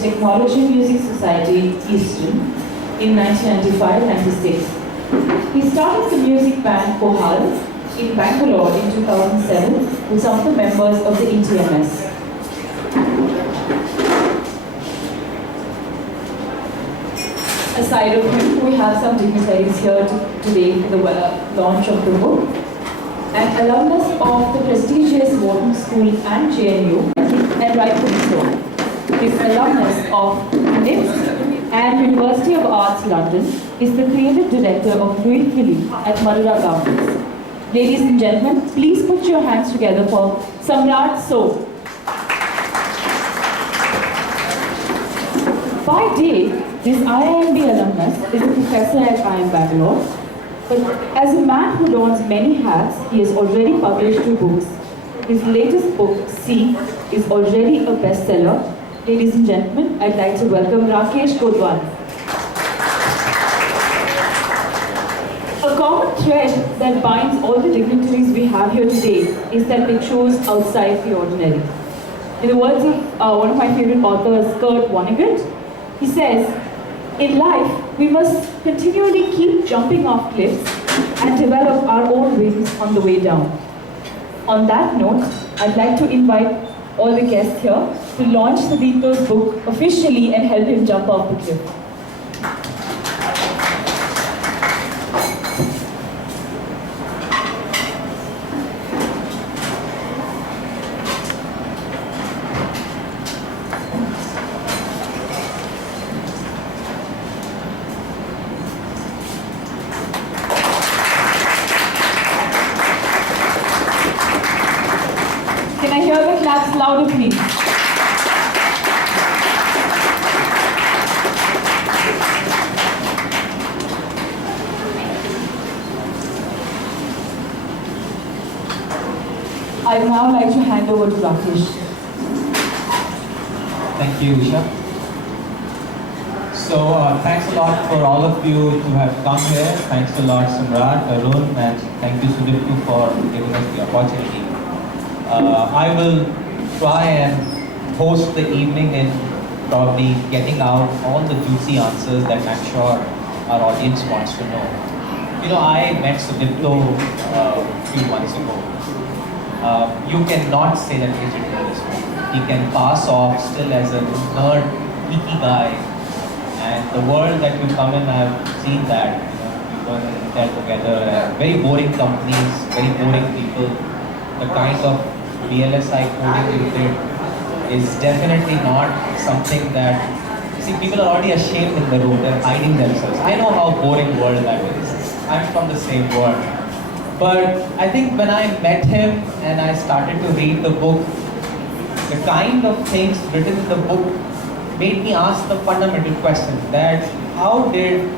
Technology Music Society, Eastern, in 1995-96. He started the music band Kohal in Bangalore in 2007 with some of the members of the ETMS. Aside of him, we have some dignitaries here today for the launch of the book. An alumnus of the prestigious Wharton School and JNU, and rightfully so. This alumnus of NIPS and University of Arts London is the creative director of Louis Philippe at Madura Gardens. Ladies and gentlemen, please put your hands together for Samrat Som. By day, this IIMB alumnus is a professor at IIM Bangalore, but as a man who dons many hats, he has already published 2 books. His latest book, Sept, is already a bestseller. Ladies and gentlemen, I'd like to welcome Rakesh Godhwani. A common thread that binds all the dignitaries we have here today is that they chose outside the ordinary. In the words of one of my favorite authors, Kurt Vonnegut, he says, in life, we must continually keep jumping off cliffs and develop our own wings on the way down. On that note, I'd like to invite all the guests here to launch the Beatles book officially and help him jump off the cliff. Can I hear the claps louder, please? I'd now like to hand over to Rakesh. Thank you, Isha. So, thanks a lot for all of you to have come here. Thanks a lot, Samrat, Aroon, and thank you, Sudiptu, for giving us the opportunity. I will try and host the evening in probably getting out all the juicy answers that I'm sure our audience wants to know. You know, I met Sudiptu a few months ago. You cannot say that he's written this book. He can pass off still as a nerd, geeky guy. And the world that you come in, I've seen that. You know, we work there together. Very boring companies, very boring people. The kind of BLSI coding you did is definitely not something that... See, people are already ashamed in the room. They're hiding themselves. I know how boring world that is. I'm from the same world. But I think when I met him and I started to read the book, the kind of things written in the book made me ask the fundamental question that how did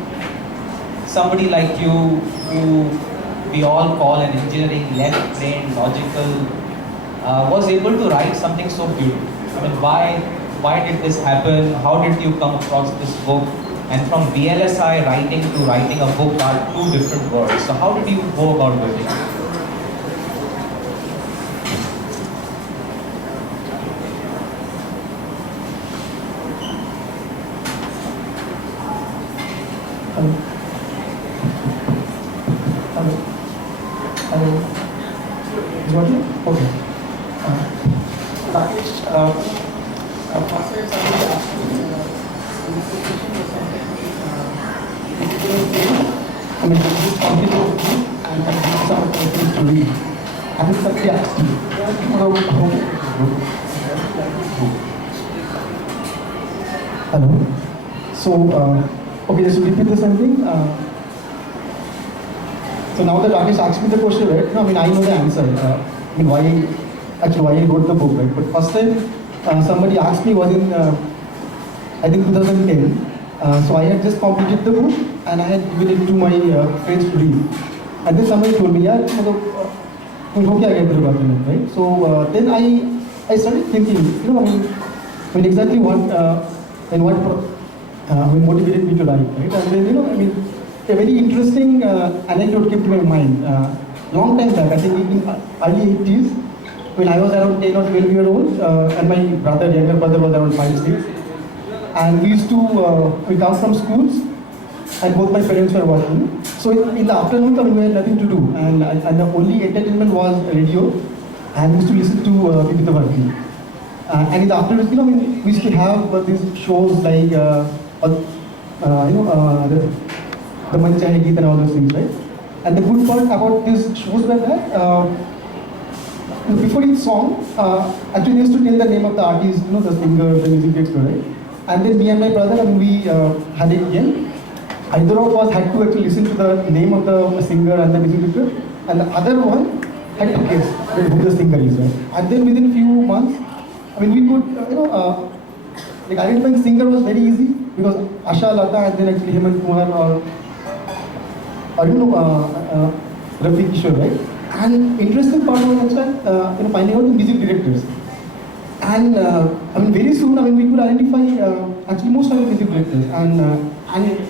somebody like you, who we all call an engineering, left-brained, logical, was able to write something so beautiful? I mean, why did this happen? How did you come across this book? And from VLSI writing to writing a book are 2 different worlds. So how did you go about doing it? Hello. Hello. Hello. Is working? Okay. First, somebody asked me, this question was something, I mean, this complicated and I have some questions to read. I mean, somebody asked me, hello. So, okay, just to repeat the same thing. So now that Rakesh asked me the question, right? No, I mean, I know the answer. I mean, why I wrote the book, right? But first time somebody asked me was in, I think 2010. So I had just completed the book and I had given it to my friends to read. And then somebody told me, yeah, right? So then I started thinking, you know, I mean exactly what motivated me to write, right? And then, you know, I mean, a very interesting anecdote came to my mind. Long time back, I think in early 80s, when I was around 10 or 12 years old, and my younger brother was around 5, 6. and we come from schools, and both my parents were working. So in the afternoon, I mean, we had nothing to do, and the only entertainment was radio, and we used to listen to Vivid Varti. And in the afternoon, I mean, we used to have these shows like, the Man Chahe Geet and all those things, right? And the good part about these shows were that before each song, actually they used to tell the name of the artist, the singer, the music director, right? And then me and my brother, I mean, we had a game. Either of us had to actually listen to the name of the singer and the music director, and the other one had to guess who the singer is, right? And then within few months, I mean, we could, like identifying singer was very easy because Asha, Lata, and then actually Hemant Kumar or Rafi Kishore, right? And interesting part was that finding out the music directors. And I mean, very soon, I mean, we could identify actually most of the music directors. And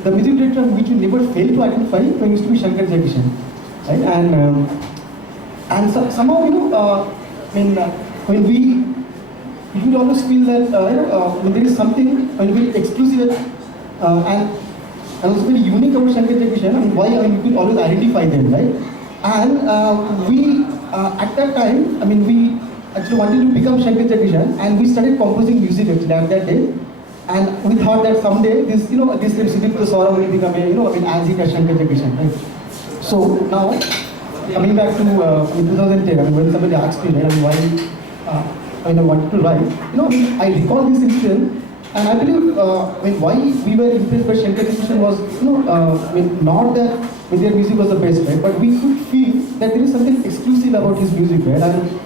the music director which we never failed to identify used to be Shankar Jaikishan, right? And somehow, when we always feel that when there is something very exclusive and also very unique about Shankar Jaikishan, and why we could always identify them, right? And we at that time, I mean, we actually wanted to become Shankar Jaikishan, and we started composing music actually at that day. And we thought that someday this Sudip the Sora will become as it as Shankar Jaikishan, right? So now, coming back to in 2010, I mean, when somebody asked me, right, why I wanted to write, I recall this incident, and I believe why we were impressed by Shankar Jaikishan was, not that their music was the best, right? But we could feel that there is something exclusive about his music, right?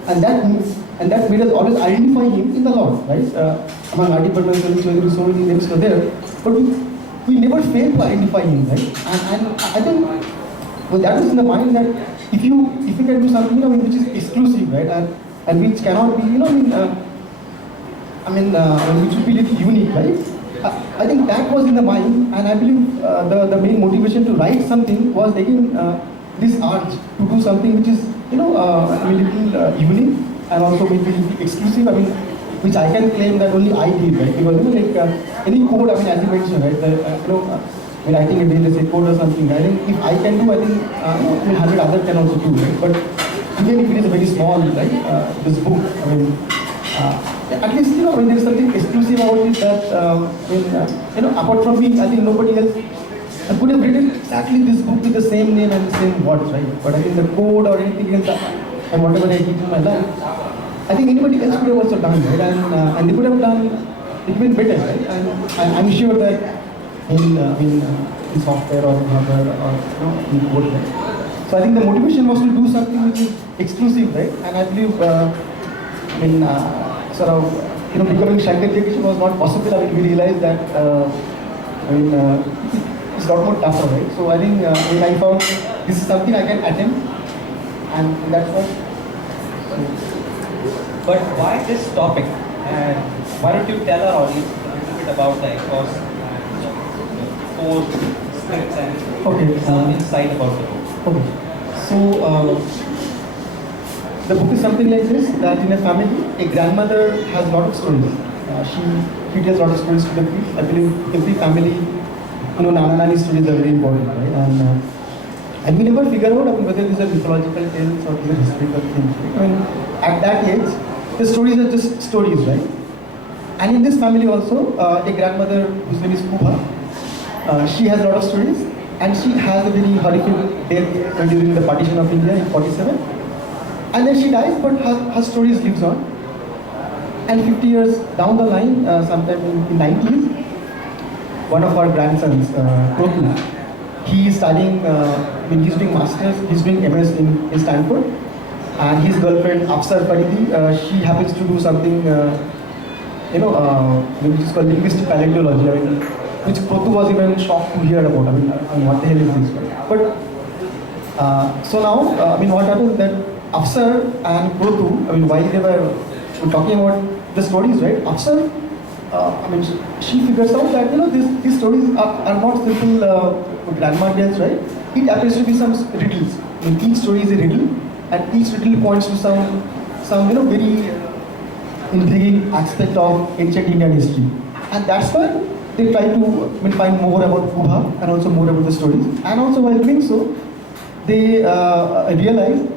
And that made us always identify him in the Lord, right? Among R.D. Burman, so many names were there, but we never failed to identify him, right? And I think that was in the mind that if you can do something which is exclusive, right, and which cannot be which should be little unique, right? I think that was in the mind, and I believe the main motivation to write something was again this urge to do something which is little unique and also maybe exclusive. I mean, which I can claim that only I did, right? Because any code, I mean, as you mentioned, right? When writing a daily say code or something, I think if I can do, I think 100 others can also do, right? But even if it is a very small, right? This book, I mean. At least when there is something exclusive about it that apart from me, I think nobody else could have written exactly this book with the same name and the same words, right? But I think the code or anything else and whatever I did in my life, I think anybody else could have also done, right? And they could have done it even better, right? And I'm sure that in software or in hardware or in code, right? So I think the motivation was to do something which is exclusive, right? And I believe sort of becoming Shankar Jaikishan was not possible. I mean, we realized that it's a lot more tougher, right? So I think I found this is something I can attempt, and that's what. But why this topic? And why don't you tell our audience a little bit about the Ekkos and the 4 scripts and some insight about the book? Okay. So the book is something like this, that in a family, a grandmother has a lot of stories. She tells a lot of stories to the kids. I believe every family, Nana Nani stories are very important, right? And we never figure out whether these are mythological tales or these are historical things. I mean, at that age, the stories are just stories, right? And in this family also, a grandmother whose name is Kuha, she has a lot of stories, and she has a very horrific death during the partition of India in 47. And then she dies, but her stories lives on. And 50 years down the line, sometime in 90s, one of our grandsons, Protu, he is studying, he's doing masters, he's doing MS in Stanford. And his girlfriend, Afsar Paridi, she happens to do something, which is called linguistic paleontology, which Protu was even shocked to hear about. I mean, what the hell is this? But so now, what happens that Afsar and Protu, while they were talking about the stories, right? Afsar, she figures out that these stories are not simple grandma tales, right? It appears to be some riddles. Each story is a riddle, and each riddle points to some very intriguing aspect of ancient Indian history, and that's why they try to find more about Kubha and also more about the stories. And also while doing so, they realize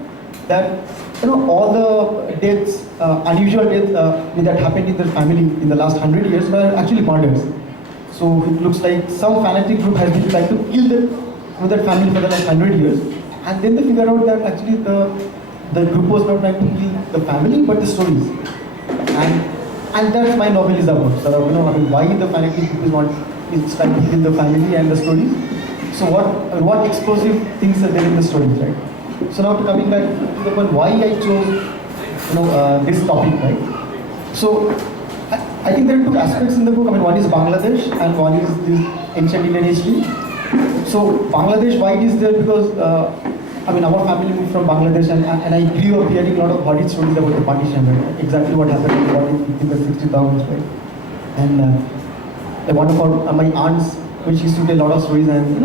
that all the deaths, unusual deaths that happened in their family in the last 100 years were actually murders. So it looks like some fanatic group has been trying to kill that family for the last 100 years. And then they figure out that actually the group was not trying to kill the family but the stories. And that's my novel is about. So why the fanatic group is trying to kill the family and the stories. So what explosive things are there in the stories, right? So now coming back to the point why I chose this topic, right? So I think there are two aspects in the book. One is Bangladesh and one is this ancient Indian history. So Bangladesh, why it is there? Because our family moved from Bangladesh and I grew up hearing a lot of horrid stories about the partition, right? Exactly what happened in the 60s, right? And one of my aunts, when she used to tell a lot of stories, and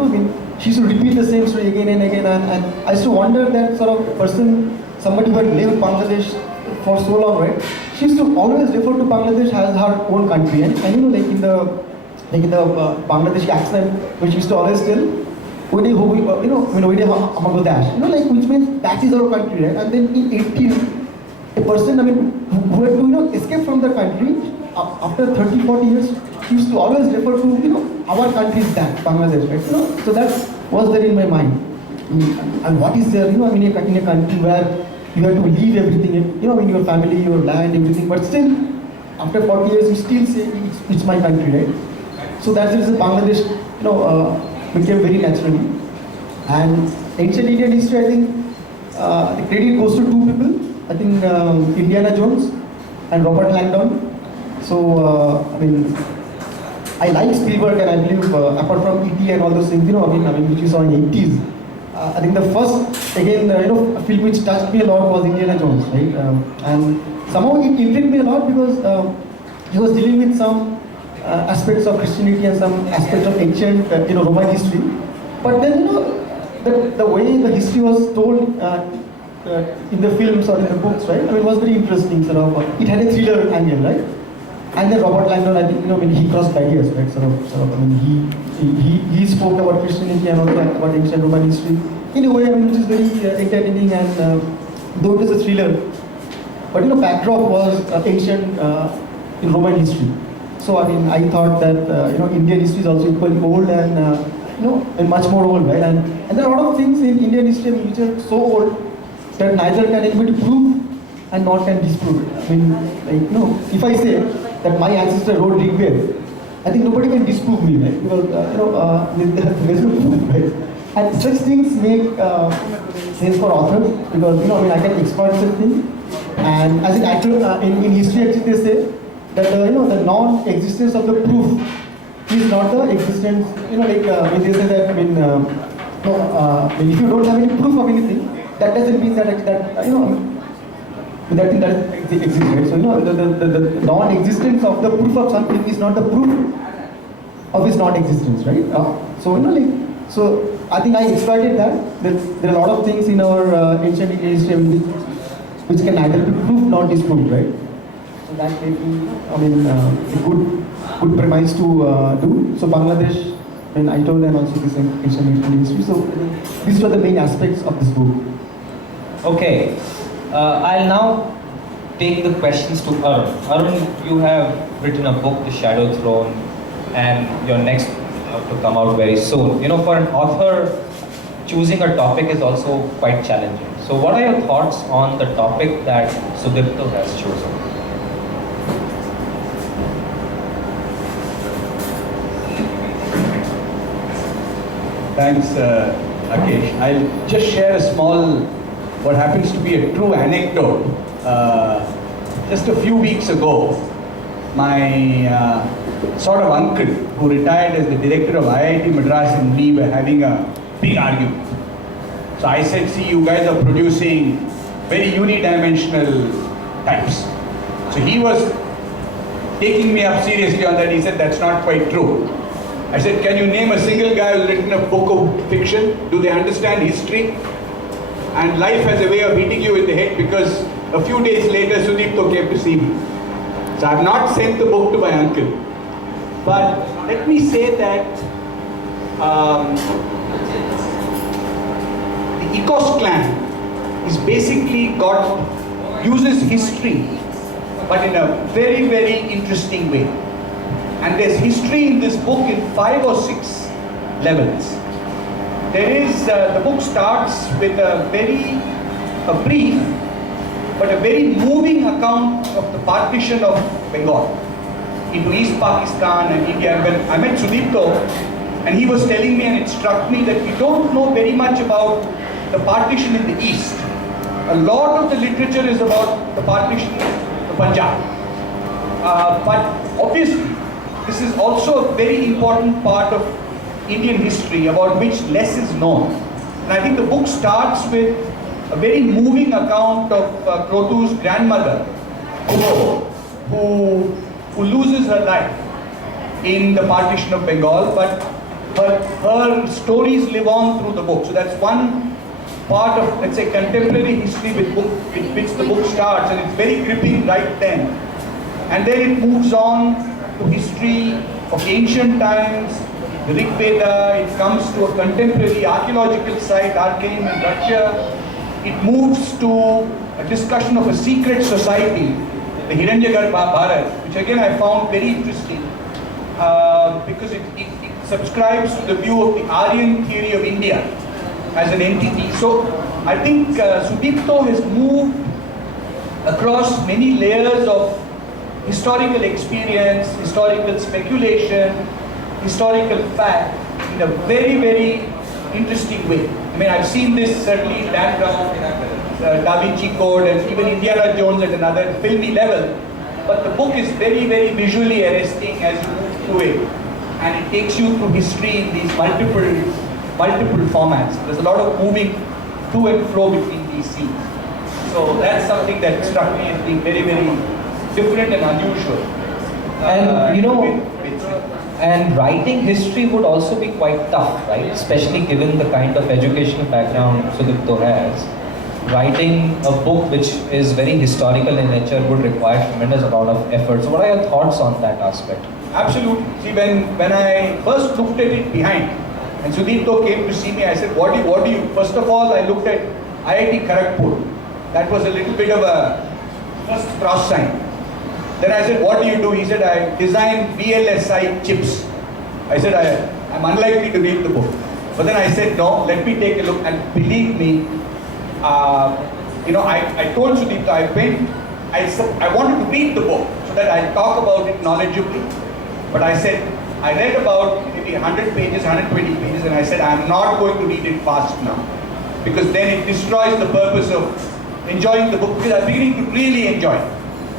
she used to repeat the same story again and again, and I used to wonder that sort of person, somebody who had lived in Bangladesh for so long, right? She used to always refer to Bangladesh as her own country, and like in the Bangladeshi accent, which she used to always tell, which means that is our country, right? And then in 18, a person, who had to escape from the country after 30-40 years, she used to always refer to our country is that Bangladesh, right? So that was there in my mind. And what is there, in a country where you have to leave everything, in your family, your land, everything, but still, after 40 years, you still say it's my country, right? So that's the reason Bangladesh, became very naturally. And ancient Indian history, I think, the credit goes to two people. I think Indiana Jones and Robert Langdon. So, I like Spielberg, and I believe, apart from E.T. and all those things, which we saw in the 80s, I think the first, again, film which touched me a lot was Indiana Jones, right? And somehow it intrigued me a lot because he was dealing with some aspects of Christianity and some aspects of ancient, Roman history. But then, the way the history was told in the films or in the books, right? It was very interesting. Sort of, it had a thriller angle, right? And then Robert Langdon, I think, he crossed ideas, right? He spoke about Christianity and also about ancient Roman history in a way, which is very entertaining, and though it was a thriller, but backdrop was ancient in Roman history. So I thought that Indian history is also equally old and and much more old, right? And there are a lot of things in Indian history which are so old that neither can anybody prove and nor can disprove it. If I say that my ancestor wrote Rig Veda, I think nobody can disprove me, right? Because there's no proof, right? And such things make sense for authors because I can exploit such things. And as an actor in history, actually they say that the non-existence of the proof is not the existence. When they say that if you don't have any proof of anything, that doesn't mean that that thing that exists, right? So the non-existence of the proof of something is not the proof of its non-existence, right? So I think I exploited that. There are a lot of things in our ancient Indian history which can neither be proved nor disproved, right? So that may be, a good premise to do. So Bangladesh, I told, and also this ancient Indian history. So these were the main aspects of this book. Okay, I'll now take the questions to Aroon. Aroon, you have written a book, The Shadow Throne, and your next to come out very soon. For an author, choosing a topic is also quite challenging. So what are your thoughts on the topic that Sudipto has chosen? Thanks, Rakesh. I'll just share a small, what happens to be a true anecdote. Just a few weeks ago, my sort of uncle, who retired as the director of IIT Madras, and me were having a big argument. So I said, see, you guys are producing very unidimensional types. So he was taking me up seriously on that. He said, that's not quite true. I said, can you name a single guy who's written a book of fiction? Do they understand history? And life has a way of hitting you in the head, because a few days later, Sudipto came to see me. So I've not sent the book to my uncle. But let me say that the Ekkos Clan is basically uses history, but in a very, very interesting way. And there's history in this book in 5 or 6 levels. The book starts with a brief, but a very moving account of the partition of Bengal into East Pakistan and India. When I met Sudipto, and he was telling me, and it struck me, that we don't know very much about the partition in the East. A lot of the literature is about the partition of Punjab. But obviously, this is also a very important part of Indian history about which less is known. And I think the book starts with a very moving account of Krotu's grandmother, who loses her life in the partition of Bengal, but her stories live on through the book. So that's one part of, let's say, contemporary history with which the book starts, and it's very gripping right then. And then it moves on to history of ancient times, the Rig Veda. It comes to a contemporary archaeological site, Arcane in Russia. It moves to a discussion of a secret society, the Hiranyagarbha Bharat, which again I found very interesting because it subscribes to the view of the Aryan theory of India as an entity. So I think Sudipto has moved across many layers of historical experience, historical speculation, historical fact in a very, very interesting way. I mean, I've seen this certainly in Dan Brown, Da Vinci Code, and even Indiana Jones at another filmy level. But the book is very, very visually arresting as you move through it. And it takes you through history in these multiple formats. There's a lot of moving to and fro between these scenes. So that's something that struck me as being very, very different and unusual. And writing history would also be quite tough, right? Especially given the kind of educational background Sudipto has. Writing a book which is very historical in nature would require tremendous amount of effort. So what are your thoughts on that aspect? Absolutely. See, when I first looked at it behind, and Sudipto came to see me, I said, what do you, first of all, I looked at IIT Kharagpur. That was a little bit of a first cross sign. Then I said, what do you do? He said, I design VLSI chips. I said, I'm unlikely to read the book. But then I said, no, let me take a look. And believe me, I told Sudipto, I wanted to read the book so that I talk about it knowledgeably. But I said, I read about maybe 100 pages, 120 pages, and I said, I'm not going to read it fast now. Because then it destroys the purpose of enjoying the book, because I'm beginning to really enjoy it.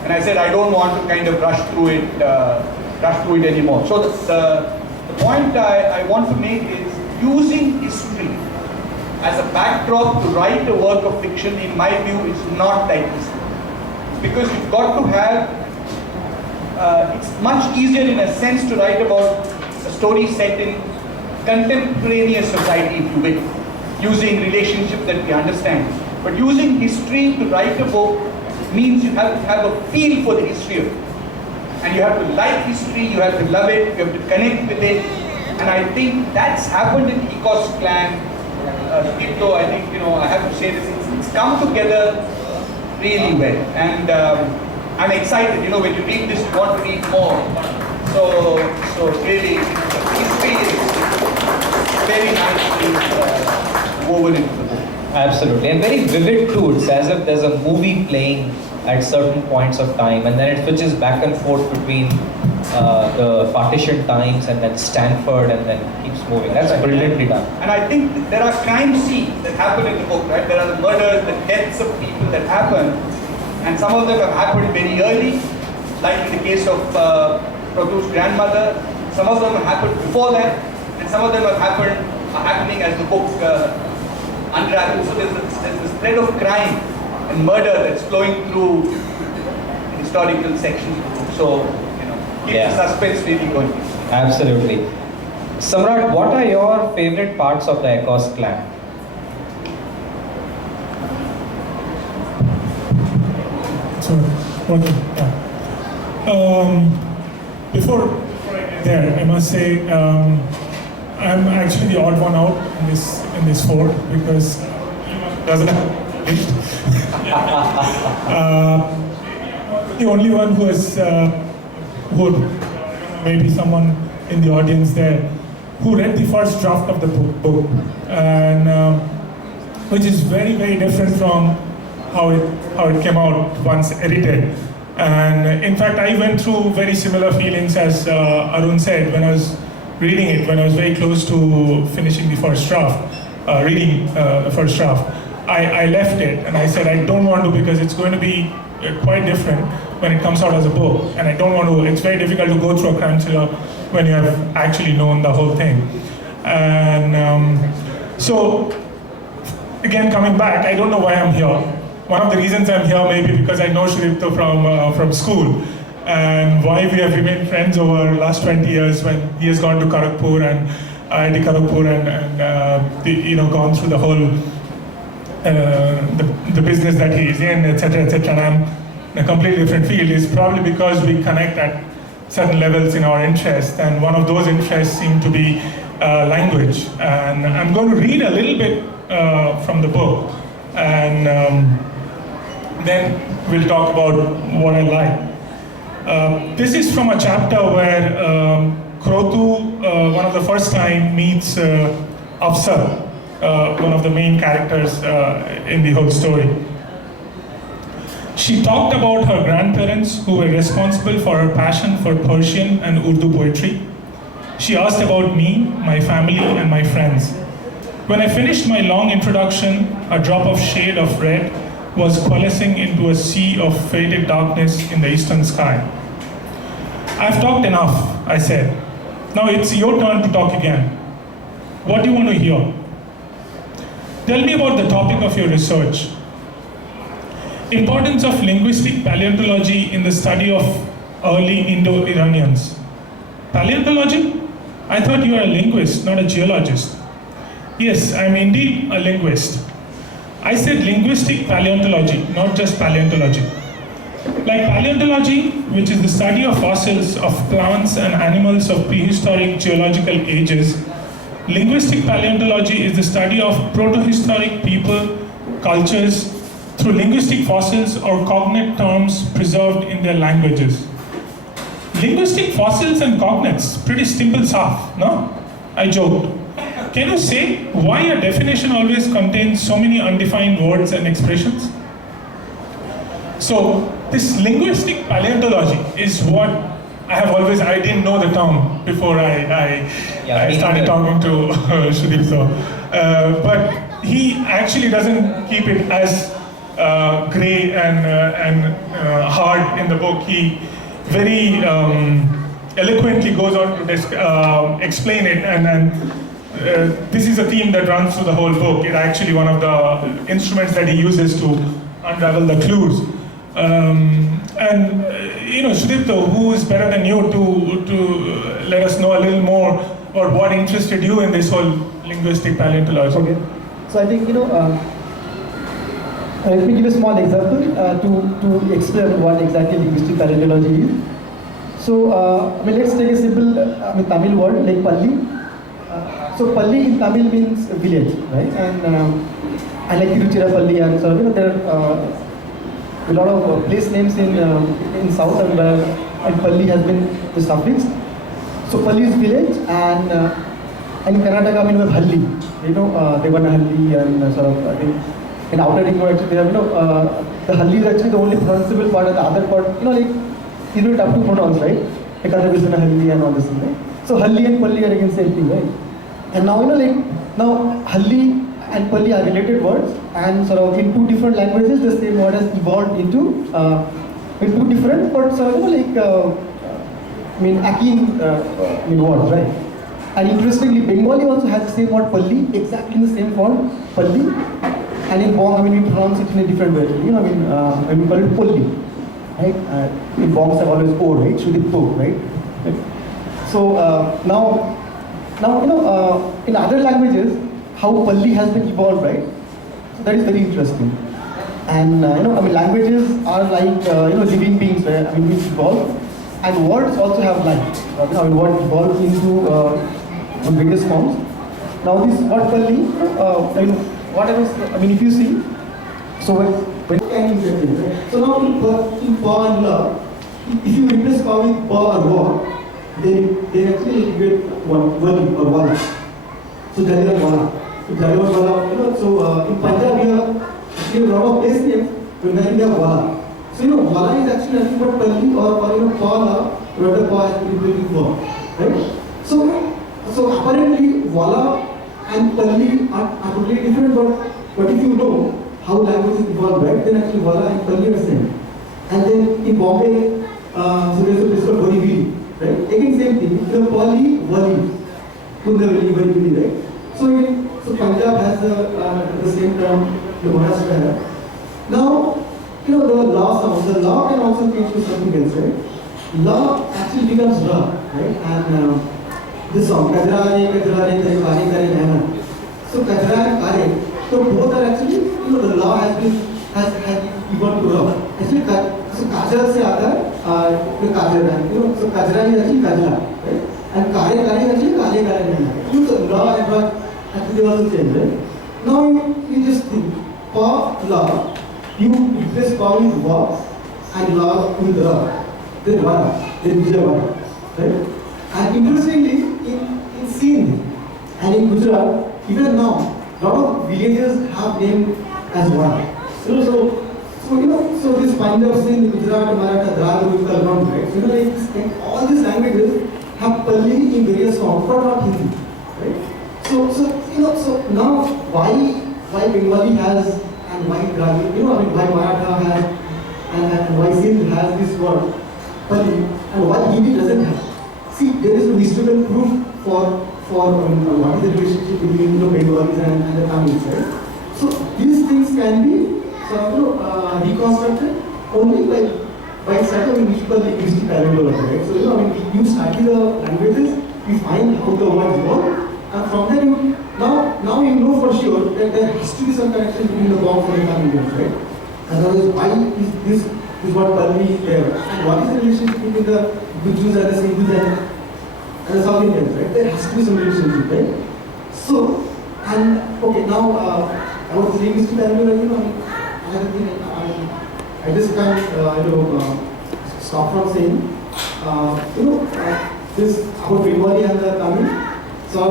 And I said, I don't want to kind of rush through it anymore. So the point I want to make is using history as a backdrop to write a work of fiction, in my view, is not that easy. Because you've got to have, it's much easier in a sense to write about a story set in contemporaneous society, if you will, using relationships that we understand. But using history to write a book means you have to have a feel for the history of it. And you have to like history, you have to love it, you have to connect with it. And I think that's happened in Ekkos Clan. Sudipto, I think, I have to say this, it's come together really well. And I'm excited, when you read this, you want to read more. So really, history is very nicely woven into the book. Absolutely, and very vivid too. It's as if there's a movie playing at certain points of time, and then it switches back and forth between the partition times and then Stanford, and then keeps moving. That's brilliantly done. And I think there are crime scenes that happen in the book, right? There are the murders, the deaths of people that happen, and some of them have happened very early, like in the case of Krotu's grandmother. Some of them have happened before that, and some of them are happening as the book unravels. So there's this thread of crime and murder that's flowing through the historical sections of the book. So, keep the suspense really going. Absolutely. Samrat, what are your favorite parts of the Ekkos Clan? Sorry. Okay. Yeah. Before I get there. I must say, I'm actually the odd one out in this fort because doesn't have the only one who is maybe someone in the audience there who read the first draft of the book, and which is very, very different from how it came out once edited. And in fact, I went through very similar feelings as Aroon said when I was reading it, when I was very close to finishing the first draft, reading the first draft. I left it and I said I don't want to, because it's going to be quite different when it comes out as a book, and I don't want to, it's very difficult to go through a crime thriller when you have actually known the whole thing. And so, again, coming back, I don't know why I'm here. One of the reasons I'm here may be because I know Shripto from school, and why we have remained friends over the last 20 years when he has gone to Kharagpur and I to Kharagpur and gone through the whole the business that he is in, etc., etc. And I'm in a completely different field is probably because we connect at certain levels in our interests, and one of those interests seem to be language. And I'm going to read a little bit from the book, and then we'll talk about what I like. This is from a chapter where Krotu, one of the first time, meets Afsar, one of the main characters in the whole story. She talked about her grandparents who were responsible for her passion for Persian and Urdu poetry. She asked about me, my family, and my friends. When I finished my long introduction, a drop of shade of red was coalescing into a sea of faded darkness in the eastern sky. I've talked enough, I said. Now it's your turn to talk again. What do you want to hear? Tell me about the topic of your research. Importance of linguistic paleontology in the study of early Indo-Iranians. Paleontology? I thought you were a linguist, not a geologist. Yes, I'm indeed a linguist. I said linguistic paleontology, not just paleontology. Like paleontology, which is the study of fossils of plants and animals of prehistoric geological ages, linguistic paleontology is the study of protohistoric people, cultures, through linguistic fossils or cognate terms preserved in their languages. Linguistic fossils and cognates, pretty simple stuff, no? I joked. Can you say why a definition always contains so many undefined words and expressions? So, this linguistic paleontology is what I didn't know the term before I started talking to Sudipto. But he actually doesn't keep it as grey and hard in the book. He very eloquently goes on to explain it, and this is a theme that runs through the whole book. It's actually one of the instruments that he uses to unravel the clues. Sudipto, who is better than you to let us know a little more about what interested you in this whole linguistic paleontology? Okay. So I think, let me give a small example to explain what exactly linguistic paleontology is. So, let's take a simple Tamil word like Palli. So Palli in Tamil means village, right? And like Tiruchirappalli and so there are a lot of place names in south and Palli has been the suffix. So Palli is village, and in Karnataka we have Halli, Devanahalli, and sort of I think in outer ring road actually they have the Halli is actually the only pronounceable part, and the other part you don't have to pronounce, right? Like other Halli and all this thing, right? So Halli and Palli are again same thing, right? And now now Halli and Palli are related words, and sort of in two different languages the same word has evolved into two different but sort of Akin words, right? And interestingly, Bengali also has the same word Palli, exactly in the same form, Palli, and in Bong we pronounce it in a different way. When we call it Polli, right? In Bongs have always O, right? Should be Po, right? So now in other languages, how Palli has been evolved, right? So that is very interesting. And languages are like living beings, right? Which evolve. and words also have life. What evolves into the various forms. Now this word Palli, what I was, if you see, so when can you get it, right? So now in Pa and La, if you replace Pa with Pa or Wa, then actually you get Wali or Wala. So Jalila Wala. So Jalila Wala, so in Punjab we have a lot of place names, but then we have Wala. So Wala is actually nothing but Palli or Pa La, where the Pa is replacing Wa, right? So apparently Wala and Palli are totally different, but if you know how languages evolve, right, then actually Wala and Palli are same. And then in Bombay, so there's a place called Borivali, right? Again same thing, the Palli, Wali, Kundavali, Borivali, right? So Punjab has the same term, the Maharashtra has. Now, the La sound, the La can also change to something else, right? La actually becomes Ra, right? And this song, Kajrare, Kare, Kare, Nana. So Kajra and Kare, so both are actually, the law has evolved to Ra. Actually, so Kajra se aata hai, Kajra, so Kajra is actually Kajra, right? And Kare is actually Kare, Nana. So law and Ra actually they also change, right? Now you just think, Pa, La, you replace Pa with Va and La with Ra, then Vara, then Vijayawada, right? And interestingly, in Sindh and in Gujarat, even now, a lot of villages have name as Vara. So this Punjab, Sindh, Gujarat, Maratha, Dravid, Kalban, right? All these languages have Palli in various forms, but not Hindi, right? So now why Bengali has and why Dravid, why Maratha has and why Sindh has this word Palli and why Hindi doesn't have. See, there is a historical proof for what is the relationship between Bengalis and the Tamils, right? So these things can be reconstructed only by certain musical linguistic parallel, right? So you study the languages, you find how the words work, and from there now you know for sure that there has to be some connection between the Bongs and the Tamilians, right? Otherwise, why is this what Palli is there? And what is the relationship between the Gujus and the Sindhus and the South Indians, right? There has to be some relationship, right? So, and okay, now I was saying this to them, I just can't, stop from saying, this about Bengali and the Tamil. So,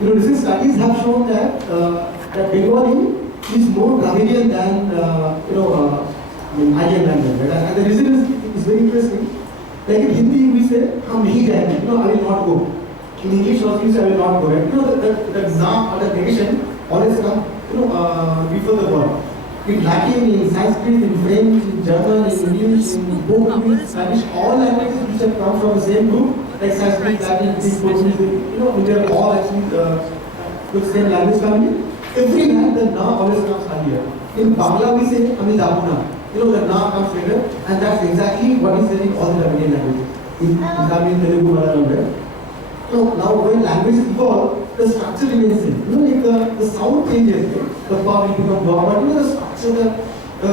recent studies have shown that that Bengali is more Dravidian than Aryan language, right? And the reason is very interesting. Like in Hindi, we say, "Hum nahi jayenge," I will not go. In English also, we say, "I will not go." Right? That na or the negation always come, before the word. In Latin, in Sanskrit, in French, in German, in English, in Portuguese, Spanish, all languages which have come from the same group, like Sanskrit, Latin, Greek, Portuguese, which are all actually the same language family. Every land, the na always comes earlier. In Bangla, we say, "Ami dabuna." The na comes later, and that's exactly what is said in all the Dravidian languages. In Tamil, Telugu, Malayalam, right? So now when languages evolve, the structure remains same. Like the sound changes, right? The pa will become ba, but the structure, the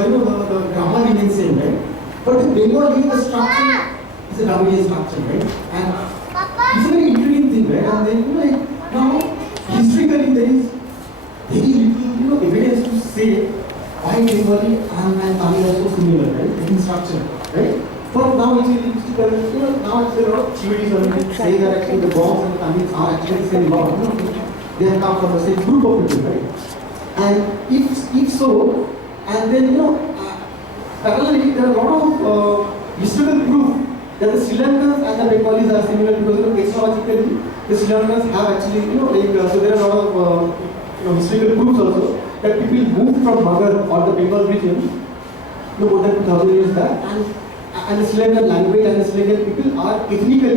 grammar remains same, right? But in Bengali, the structure is a Dravidian structure, right? And it's a very intriguing thing, right? And then now historically there is very little evidence to say why Bengali and Tamil are so similar, right? In structure, right? But now it's now it's a lot of theories on say that actually the Bongs and Tamils are actually the same Bong. They have come from the same group of people, right? And if so, and then parallelly there are a lot of historical proof that the Sri Lankans and the Bengalis are similar because etymologically the Sri Lankans have actually so there are a lot of historical proofs also that people moved from Magar or the Bengal region more than 2000 years back, and the Sri Lankan language and the Sri Lankan people are ethnically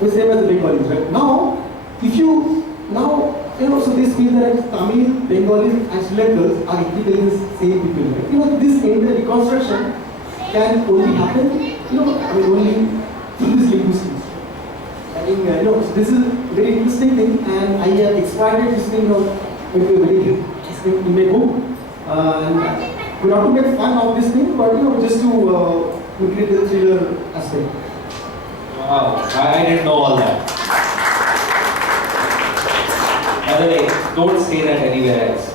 the same as the Bengalis, right? Now, if you so this means that Tamil, Bengalis and Sri Lankans are ethnically the same people, right? This entire reconstruction can only happen, only through this linguistics. So this is a very interesting thing, and I have expanded this thing into a very in my book. And we not to make fun of this thing, but just to quickly to the thriller aspect. Wow, I didn't know all that. By the way, don't say that anywhere else.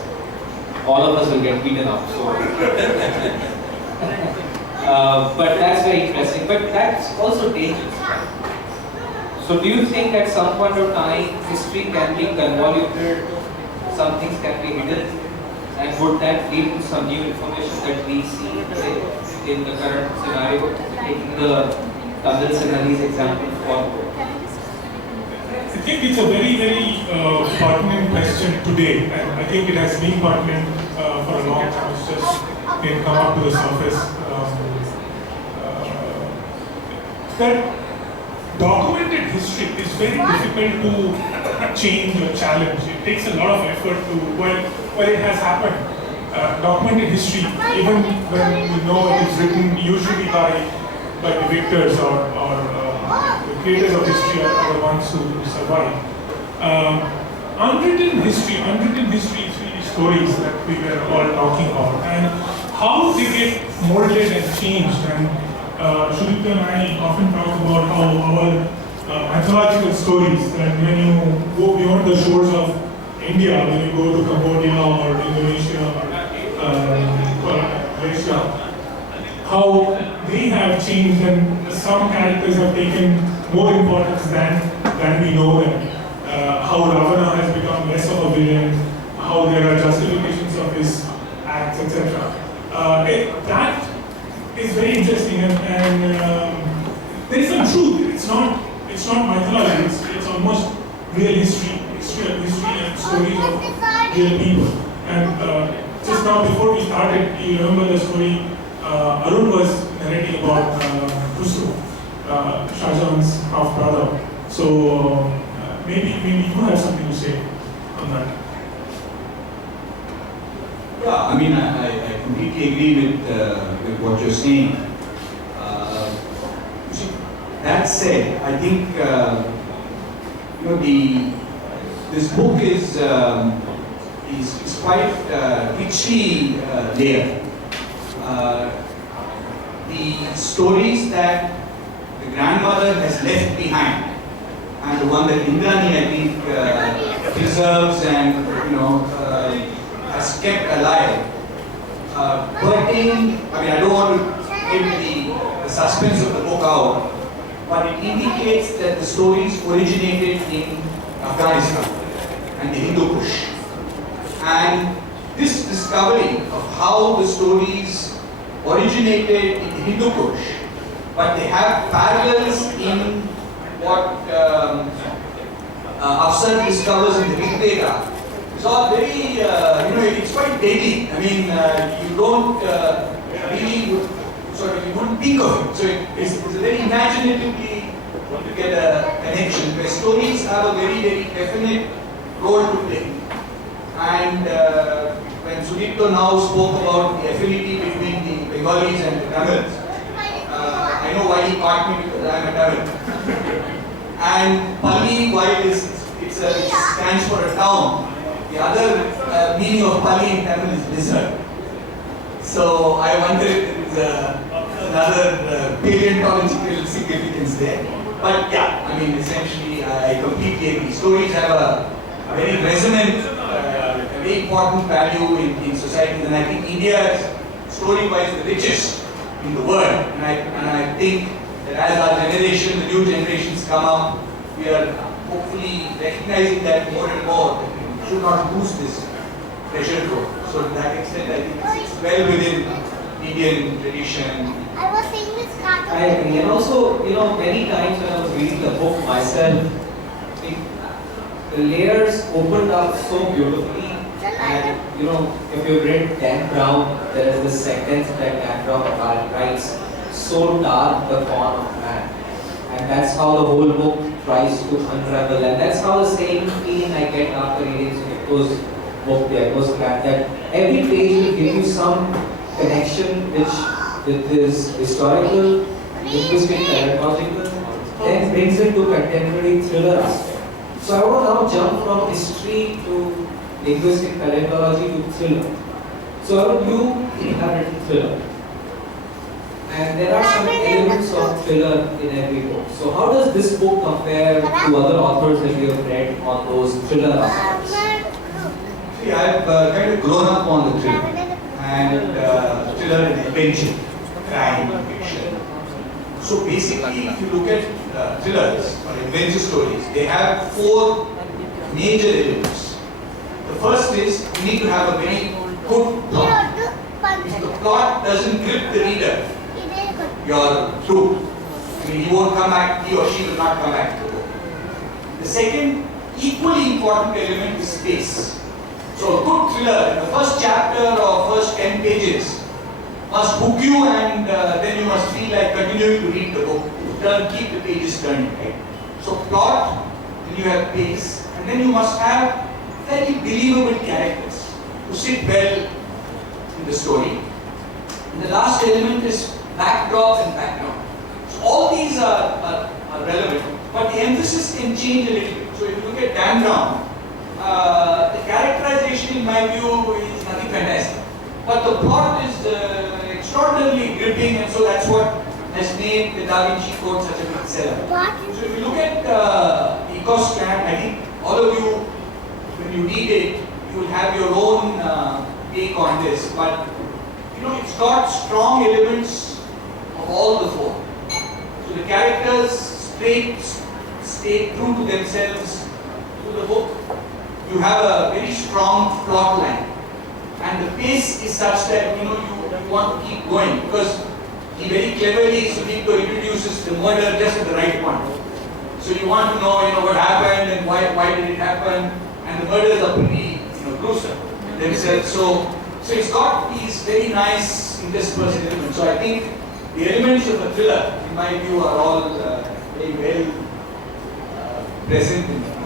All of us will get beaten up. So. But that's very interesting. But that's also dangerous. So do you think at some point of time history can be convoluted, some things can be hidden, and would that lead to some new information that we see say, in the current scenario, taking the Tamil Sinhalese example forward? I think it's a very, very pertinent question today, and I think it has been pertinent for a long time. It's just didn't come up to the surface. That documented history is very difficult to change or challenge. It takes a lot of effort to, well, it has happened. Documented history, even when we know it is written usually by the victors or the creators of history are the ones who survive. Unwritten history is really stories that we were all talking about, and how they get molded and changed. And Sudipta and I often talk about how our mythological stories, that when you go beyond the shores of India, when you go to Cambodia or Indonesia or Malaysia, how they have changed, and some characters have taken more importance than we know them. How Ravana has become less of a villain, how there are justifications of his acts, etc. That is very interesting, and there is some truth. It's not mythology. It's almost real history. It's real history and stories of real people. And just now, before we started, you remember the story Aroon was narrating about Khusro, Shah Jahan's half brother. So maybe you have something to say on that. Yeah, I mean, I completely agree with what you're saying. See, that said, I think this book is quite richly layered. The stories that the grandmother has left behind, and the one that Indrani, I think, preserves and has kept alive. Pertain, I mean, I don't want to give the suspense of the book out, but it indicates that the stories originated in Afghanistan and the Hindu Kush. And this discovery of how the stories originated in the Hindu Kush, but they have parallels in what Oxford discovers in the Rig Veda. It's all very, it's quite daily. I mean, you don't really, you wouldn't think of it. So it's a very imaginatively to get a connection, where stories have a very, very definite role to play. And when Sudipta now spoke about the affinity between the Bengalis and the Tamils, I know why he caught me, because I am a Tamil. And Palli, while it stands for a town, the other meaning of Palli in Tamil is lizard. So I wonder if there is another paleontological significance there. But yeah, I mean, essentially, I completely agree. Stories have a very resonant, a very important value in society, and I think India is story-wise the richest in the world. And I think that as our generation, the new generations come up, we are hopefully recognizing that more and more, that we should not lose this treasure trove. So to that extent, I think it's well within Indian tradition. I was saying this cartoon. I agree, and also, many times when I was reading the book myself, the layers opened up so beautifully. And if you've read Dan Brown, there is this sentence that Dan Brown writes, "So dark the form of man." And that's how the whole book tries to unravel. And that's how the same feeling I get after reading Ekkos book, the Ekkos Clan, that every page will give you some connection which is historical, linguistic, pedagogical, then brings it to contemporary thriller aspect. So I want to now jump from history to linguistic paleontology to thriller. So how do you have written thriller? and there are some elements of thriller in every book. So how does this book compare to other authors that you have read on those thriller aspects? See, I've kind of grown up on the thriller and thriller and adventure, crime, fiction. So basically, if you look at thrillers or adventure stories, they have four major elements. The first is you need to have a very good plot. If the plot doesn't grip the reader, you're through. I mean, he won't come back, he or she will not come back to the book. The second, equally important element is space. So a good thriller, in the first chapter or first 10 pages, must hook you and then you must feel like continuing to read the book. Keep the pages turning, right? So plot, then you have pace, and then you must have very believable characters to sit well in the story. And the last element is backdrop and background. So all these are relevant, but the emphasis can change a little bit. So if you look at Dan Brown, the characterization in my view is nothing fantastic. But the plot is extraordinarily gripping, and so that's what has made the Da Vinci Code such a big seller. So if you look at Ekkos Clan, I think all of you, when you read it, you will have your own take on this. But you know, it's got strong elements of all the four. So the characters stay true to themselves through the book. You have a very strong plot line, and the pace is such that you want to keep going, because he very cleverly Sudipto introduces the murder just at the right point. So you want to know what happened and why did it happen, and the murders are pretty gruesome themselves. So it's got these very nice interspersed elements. So I think the elements of a thriller, in my view, are all very well present in the book.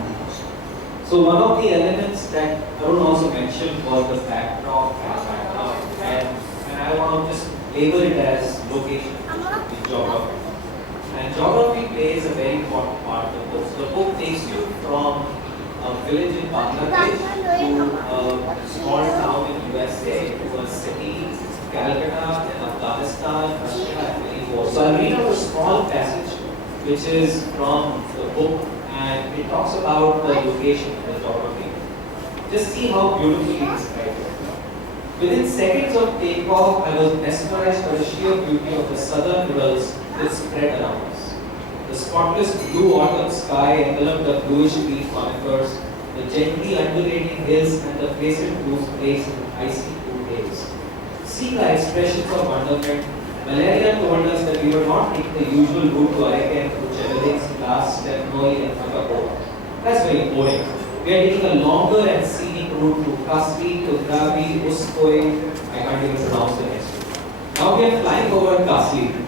So one of the elements that Aroon also mentioned was the backdrop and background, and I want to just label it as location in geography. And geography plays a very important part of the book. So the book takes you from a village in Bangladesh to a small town in USA, to a city, Calcutta, in Afghanistan, Russia, and many more. So I'll read out a small passage which is from the book, and it talks about the location and the geography. Just see how beautifully it is described. Within seconds of takeoff, I was mesmerized by the sheer beauty of the southern hills that spread around us. The spotless blue autumn sky enveloped the bluish green conifers, the gently undulating hills and the placid blues placed in icy blue days. See the expressions of wonderment. Malaria told us that we were not taking the usual route to Arecan through Chevelings, Glass, Stepnoi, and Magabo. That's very boring. We are taking a longer and scenic route to Kasli, to Dravi, Uskoi. I can't even pronounce the next one. Now we are flying over Kasli.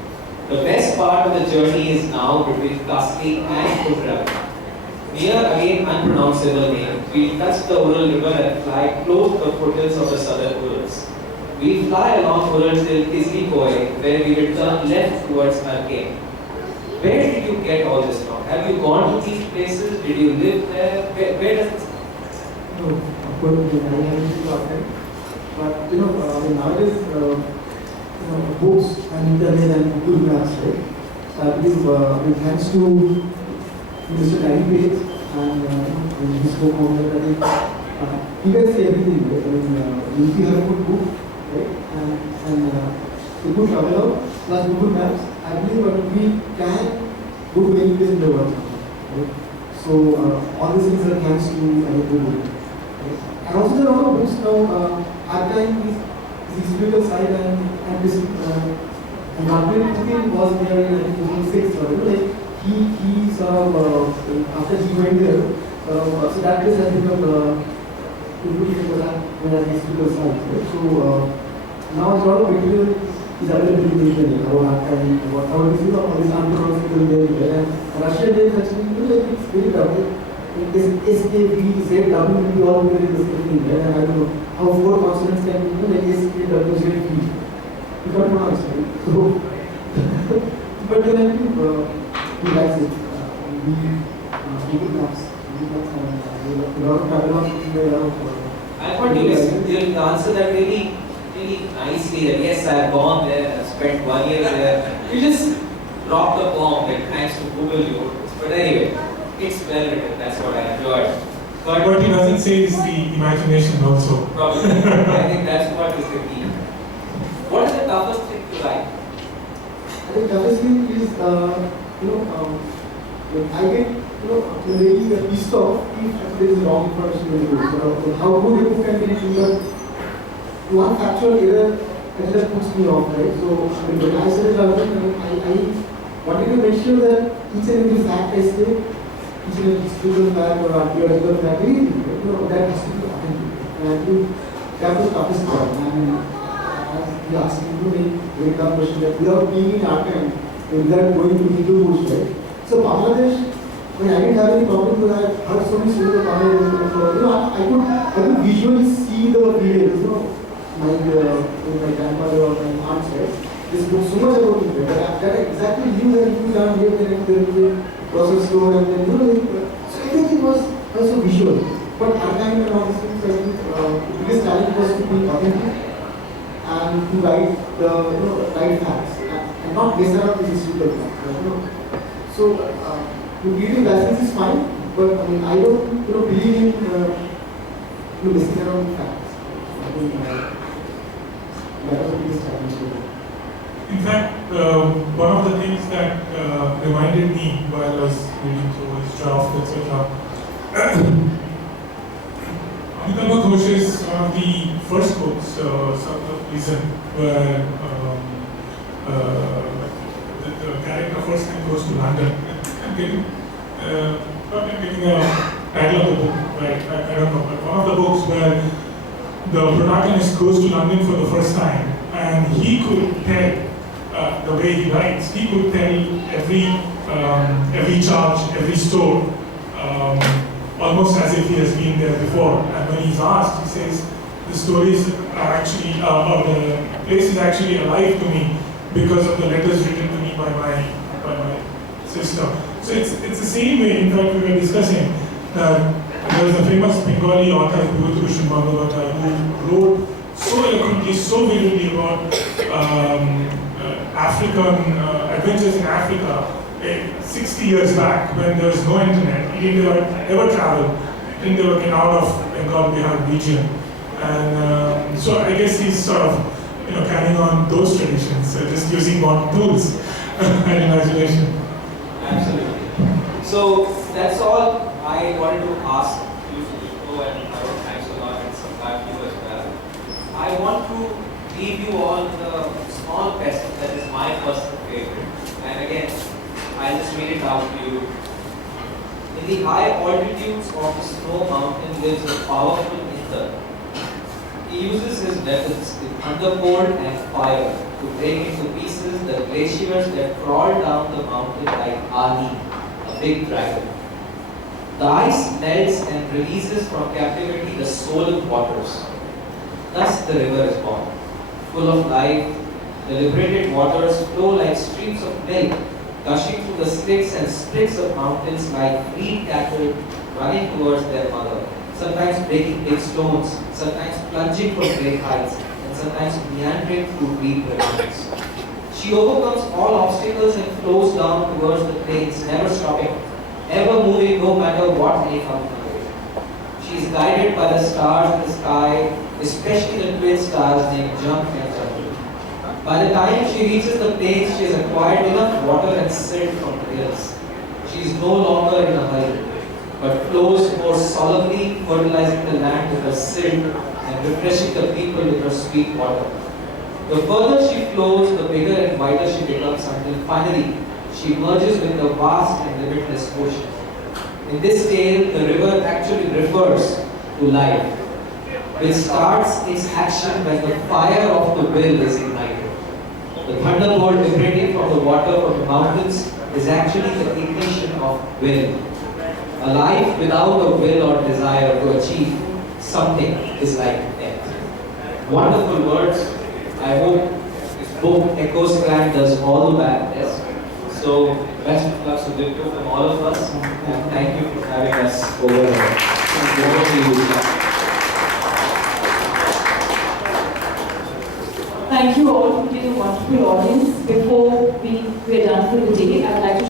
The best part of the journey is now between Kasli and Kudravi. Near again unpronounceable name, we touch the Ural River and fly close to the foothills of the southern Urals. We fly along Ural till Kizlikoi, where we will turn left towards Arcane. Where did you get all this from? Have you gone to these places? Did you live there? Where does this come? No, of course, I haven't got that. But nowadays, books and internet and Google Maps, right? I believe with thanks to Mr. Larry Page and his book on that, I think you guys say everything, right? I mean, if you have a good book, right, and a good traveler plus Google Maps, I believe we can go to any place in the world, right? So all these things are thanks to Google. Right? And also there are a lot of books now. Archive is historical side and this and Rakesh Godhwani was there in 2006. Like he sort of after he went there, so that place has become when I historical side. Right? So now a lot of material is available in the internet about archive, about how this all these unpronounceable names, and Russian names actually it's very double. SKV, ZW will be all very different, and I don't know how four consonants can be like SKW, ZV. You can't pronounce it. So, but then I think he likes it. Google Maps, a lot of travel on I thought you'll answer that really really nicely that yes, I've gone there and I've spent 1 year there. You just drop the bomb like thanks to Google you wrote this. But anyway, it's well written, that's what I enjoyed. But what he doesn't say is the imagination also. Probably. I think that's what is the key. What is the toughest thing to write? I think toughest thing is, I get, really pissed off if there is wrong information in the book. How good a book can be written, but one factual error that just puts me off, right? So when I started writing, I wanted to make sure that each and every fact I say, each and every historical fact or archaeological fact, anything, that has to be authentic. And I think that was the toughest part. And as you asked me to make a very tough question that without being in archive, without going to Hindu books, right? So Bangladesh, I didn't have any problem with that. I heard so many stories of Bangladesh. I could visually see the videos, my grandmother or my aunt said, this book so much about it. That I exactly knew that you down here, there is a process store, and then, so everything was also visual. But archiving and all these things, I think the biggest challenge was to be authentic and to write the right facts and not mess around with historical facts. So to reading lessons is fine, but I don't believe in messing around with facts. I think that was the biggest challenge. In fact, one of the things that reminded me while I was reading through his draft, etc. Amitabh Ghosh is one of the first books, South of Reason, where the character first time goes to London. I'm getting a title of the book, right? I don't know, but one of the books where the protagonist goes to London for the first time, and he could tell the way he writes, he could tell every charge, every store, almost as if he has been there before. And when he's asked, he says, the stories are actually, or the place is actually alive to me because of the letters written to me by my sister. So it's the same way. In fact, we were discussing that there was a famous Bengali author, Bhushan Bhagavata, who wrote so eloquently, so vividly about African adventures in Africa 60 years back when there was no internet. He didn't ever travel. He didn't ever get out of Bengal Bihar region. And so I guess he's sort of carrying on those traditions, just using modern tools and imagination. Absolutely. So that's all I wanted to ask you to go, and Aroon, thanks a lot, and Samrat you as well. I want to leave you all with a small question that is my personal favorite. And again, I'll just read it out to you. In the high altitudes of the snow mountain lives a powerful ether. He uses his weapons, the thunderbolt and fire, to break into pieces the glaciers that crawl down the mountain like Ali, a big dragon. The ice melts and releases from captivity the swollen waters. Thus the river is born. Full of life, the liberated waters flow like streams of milk, gushing through the slits and splits of mountains like freed cattle running towards their mother, sometimes breaking big stones, sometimes plunging from great heights, and sometimes meandering through deep ravines. She overcomes all obstacles and flows down towards the plains, never stopping, ever moving no matter what may come her way. She is guided by the stars in the sky, especially the twin stars named Junk and Jantu. By the time she reaches the plains, she has acquired enough water and silt from the hills. She is no longer in a hurry, but flows more solemnly, fertilizing the land with her silt and refreshing the people with her sweet water. The further she flows, the bigger and wider she becomes until finally she merges with the vast and limitless ocean. In this tale, the river actually refers to life, which starts its action when the fire of the will is ignited. The thunderbolt liberating from the water from the mountains is actually the ignition of will. A life without a will or desire to achieve something is like death. Wonderful words. I hope this book, Ekkos Clan, does all the best. So, best of luck to Victor from all of us, and thank you for having us over here. Over to you. beautiful audience. Before we are done for the day, I'd like to